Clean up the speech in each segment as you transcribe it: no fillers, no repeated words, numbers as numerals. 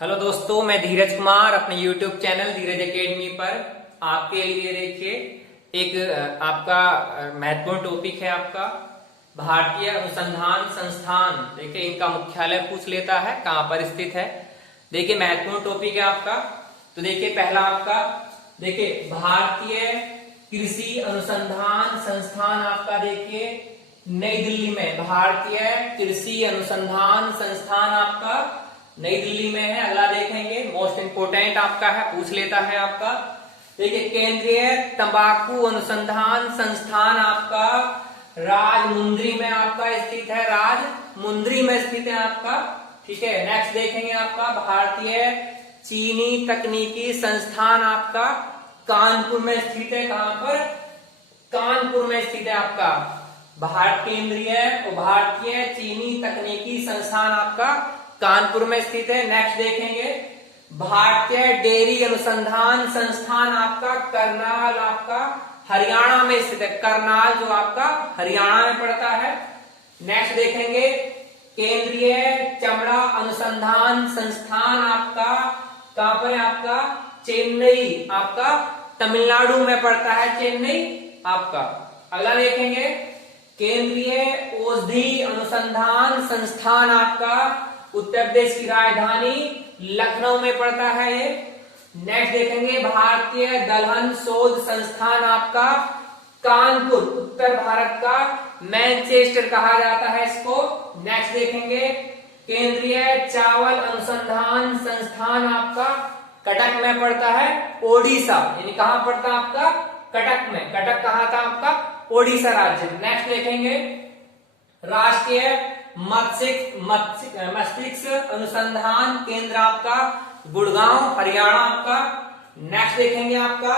Hello दोस्तों, मैं धीरज कुमार अपने YouTube चैनल धीरज एकेडमी पर आपके लिए देखिए एक आपका महत्वपूर्ण टॉपिक है आपका भारतीय अनुसंधान संस्थान। देखिए इनका मुख्यालय पूछ लेता है कहाँ पर स्थित है। देखिए महत्वपूर्ण टॉपिक है आपका। तो देखिए पहला आपका देखिए भारतीय कृषि अनुसंधान संस्थान आपका देखिए नई दिल्ली में। भारतीय कृषि अनुसंधान संस्थान आपका नई दिल्ली में है। अगला देखेंगे मोस्ट इंपोर्टेंट आपका है, पूछ लेता है आपका। देखिए केंद्रीय तंबाकू अनुसंधान संस्थान आपका राजमुंद्री में आपका स्थित है। राजमुंद्री में स्थित है आपका। ठीक है, नेक्स्ट देखेंगे आपका भारतीय चीनी तकनीकी संस्थान आपका कानपुर में स्थित है। कहां पर? कानपुर में स्थित है आपका भारतीय चीनी तकनीकी संस्थान आपका कानपुर में स्थित है। नेक्स्ट देखेंगे भारतीय डेयरी अनुसंधान संस्थान आपका करनाल आपका हरियाणा में स्थित है। करनाल जो आपका हरियाणा में पड़ता है। नेक्स्ट देखेंगे केंद्रीय चमड़ा अनुसंधान संस्थान आपका कहां पर है? आपका चेन्नई आपका तमिलनाडु में पड़ता है। चेन्नई आपका। अगला देखेंगे केंद्रीय औषधि अनुसंधान संस्थान आपका उत्तर प्रदेश की राजधानी लखनऊ में पड़ता है ये। नेक्स्ट देखेंगे भारतीय दलहन शोध संस्थान आपका कानपुर, उत्तर भारत का मैनचेस्टर कहा जाता है इसको। नेक्स्ट देखेंगे केंद्रीय चावल अनुसंधान संस्थान आपका कटक में पड़ता है, ओडिशा। यानी कहां पड़ता है आपका? कटक में। कटक कहां था आपका? ओडिशा राज्य। नेक्स्ट देखेंगे राष्ट्रीय मस्तिष्क अनुसंधान केंद्र आपका गुड़गांव हरियाणा आपका। नेक्स्ट देखेंगे आपका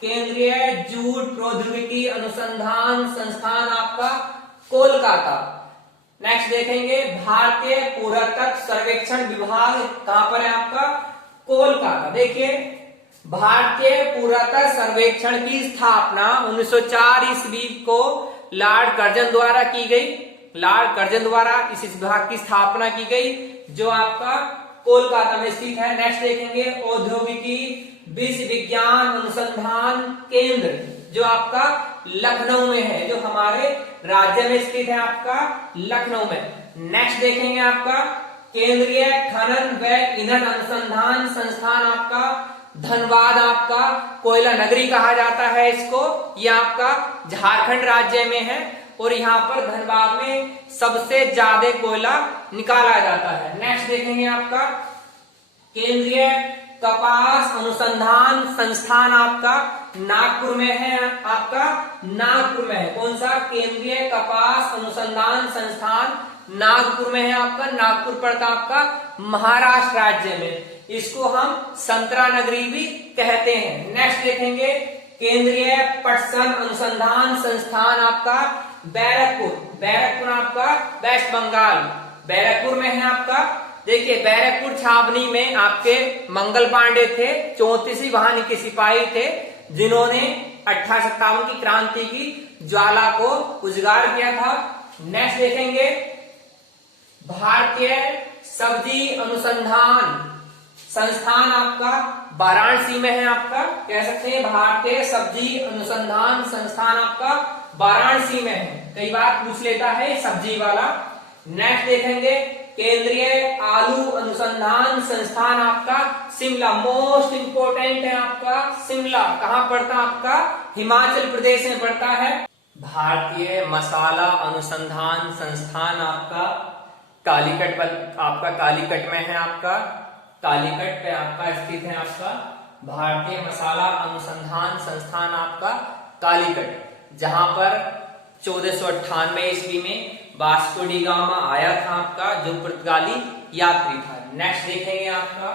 केंद्रीय जूट प्रौद्योगिकी अनुसंधान संस्थान आपका कोलकाता। नेक्स्ट देखेंगे भारतीय पुरातत्व सर्वेक्षण विभाग कहां पर है आपका? कोलकाता। देखिए भारतीय पुरातत्व सर्वेक्षण की स्थापना 1904 ईस्वी को लॉर्ड कर्जन द्वारा की गई। लॉर्ड कर्जन द्वारा इस विभाग की स्थापना की गई जो आपका कोलकाता में स्थित है। नेक्स्ट देखेंगे औद्योगिकी विज्ञान अनुसंधान केंद्र जो आपका लखनऊ में है, जो हमारे राज्य में स्थित है आपका लखनऊ में। नेक्स्ट देखेंगे आपका केंद्रीय खनन व ईंधन अनुसंधान संस्थान आपका धनबाद आपका कोयला नगरी कहा जाता है इसको। यह आपका झारखंड राज्य में है और यहाँ पर धनबाद में सबसे ज्यादा कोयला निकाला जाता है। नेक्स्ट देखेंगे आपका केंद्रीय कपास अनुसंधान संस्थान आपका नागपुर में है। आपका नागपुर में है। कौन सा? केंद्रीय कपास अनुसंधान संस्थान नागपुर में है आपका। नागपुर पड़ता आपका महाराष्ट्र राज्य में। इसको हम संतरा नगरी भी कहते हैं। नेक्स्ट देखेंगे केंद्रीय पटसन अनुसंधान संस्थान आपका बैरकपुर आपका वेस्ट बंगाल बैरकपुर में है आपका। देखिए बैरकपुर छावनी में आपके मंगल पांडे थे, 34वीं वाहिनी के सिपाही थे जिन्होंने 1857 की क्रांति की ज्वाला को उजागर किया था। नेक्स्ट देखेंगे भारतीय सब्जी अनुसंधान संस्थान आपका वाराणसी में है आपका। कह सकते हैं भारतीय सब्जी अनुसंधान संस्थान आपका वाराणसी में है। कई बार पूछ लेता है सब्जी वाला। नेक्स्ट देखेंगे केंद्रीय आलू अनुसंधान संस्थान आपका शिमला। मोस्ट इंपोर्टेंट है आपका शिमला। कहां पड़ता है आपका? हिमाचल प्रदेश में पड़ता है। भारतीय मसाला अनुसंधान संस्थान आपका कालीकट में है आपका। कालीकट पे आपका स्थित है आपका भारतीय मसाला अनुसंधान संस्थान आपका कालीकट, जहां पर 1498 ईस्वी में वास्को डी गामा आया था आपका, जो पुर्तगाली यात्री था। नेक्स्ट देखेंगे आपका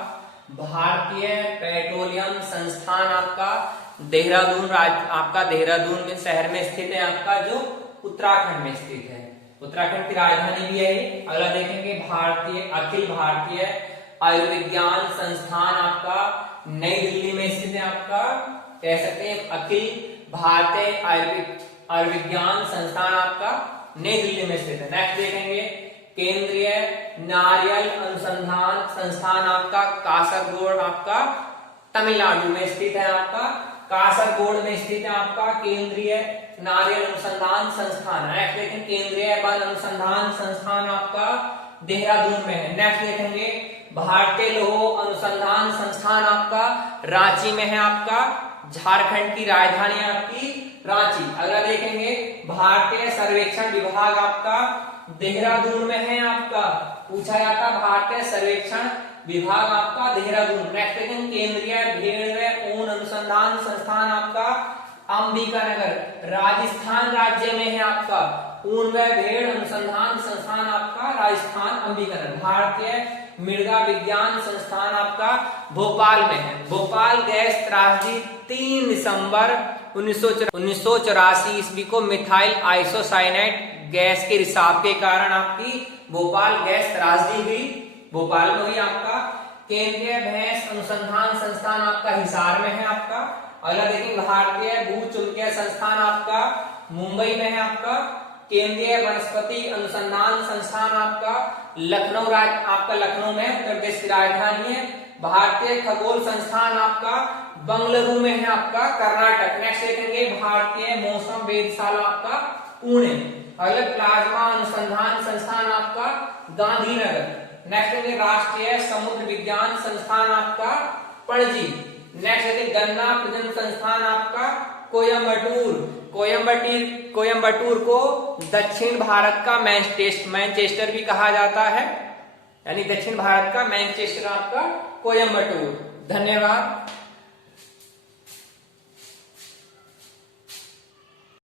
भारतीय पेट्रोलियम संस्थान आपका देहरादून आपका देहरादून में शहर में स्थित है आपका, जो उत्तराखंड में स्थित है। उत्तराखंड की राजधानी भी है। अगला देखेंगे अखिल भारतीय आयुर्विज्ञान संस्थान आपका नई दिल्ली में स्थित है आपका। कह सकते हैं अखिल भारतीय आयुर्विज्ञान संस्थान आपका नई दिल्ली में स्थित है। नेक्स्ट देखेंगे केंद्रीय नारियल अनुसंधान संस्थान आपका कासरगोड आपका तमिलनाडु में स्थित है। आपका कासरगोड में स्थित है आपका केंद्रीय नारियल अनुसंधान संस्थान। नेक्स्ट देखेंगे केंद्रीय वन अनुसंधान संस्थान आपका देहरादून में है। नेक्स्ट देखेंगे भारतीय लौह अनुसंधान संस्थान आपका रांची में है। आपका झारखंड की राजधानी आपकी रांची। अगला देखेंगे भारतीय सर्वेक्षण विभाग आपका देहरादून में है। आपका पूछा जाता भारतीय सर्वेक्षण विभाग आपका देहरादून। नेक्स्ट देखेंगे केंद्रीय भेड़ व ऊन अनुसंधान संस्थान आपका अंबिकानगर राजस्थान राज्य में है। आपका ऊन व भेड़ अनुसंधान संस्थान आपका राजस्थान अंबिकानगर। भारतीय मृदा विज्ञान संस्थान आपका भोपाल में है। भोपाल गैस त्रासदी 3 दिसंबर 1984 ईस्वी को मिथाइल आइसोसाइनेट गैस के रिसाव के कारण आपकी भोपाल गैस त्रासदी हुई, भोपाल में हुई। आपका केंद्रीय भैंस अनुसंधान संस्थान आपका हिसार में है। आपका अगला देखिए भारतीय भूचुंबकीय संस्थान आपका मुंबई में है। आपका केंद्रीय वनस्पति अनुसंधान संस्थान आपका लखनऊ आपका लखनऊ में उत्तर प्रदेश की राजधानी है। भारतीय खगोल संस्थान आपका बंगलुरु में है। आपका कर्नाटक। नेक्स्ट देखेंगे भारतीय मौसम वेधशाला आपका पुणे। अगला प्लाज्मा अनुसंधान संस्थान आपका गांधीनगर। नेक्स्ट देखेंगे राष्ट्रीय समुद्र विज्ञान संस्थान आपका पणजी। नेक्स्ट देखेंगे गन्ना प्रजनन संस्थान आपका कोयम्बटूर को दक्षिण भारत का मैनचेस्टर भी कहा जाता है, यानी दक्षिण भारत का मैनचेस्टर आपका कोयम्बटूर। धन्यवाद।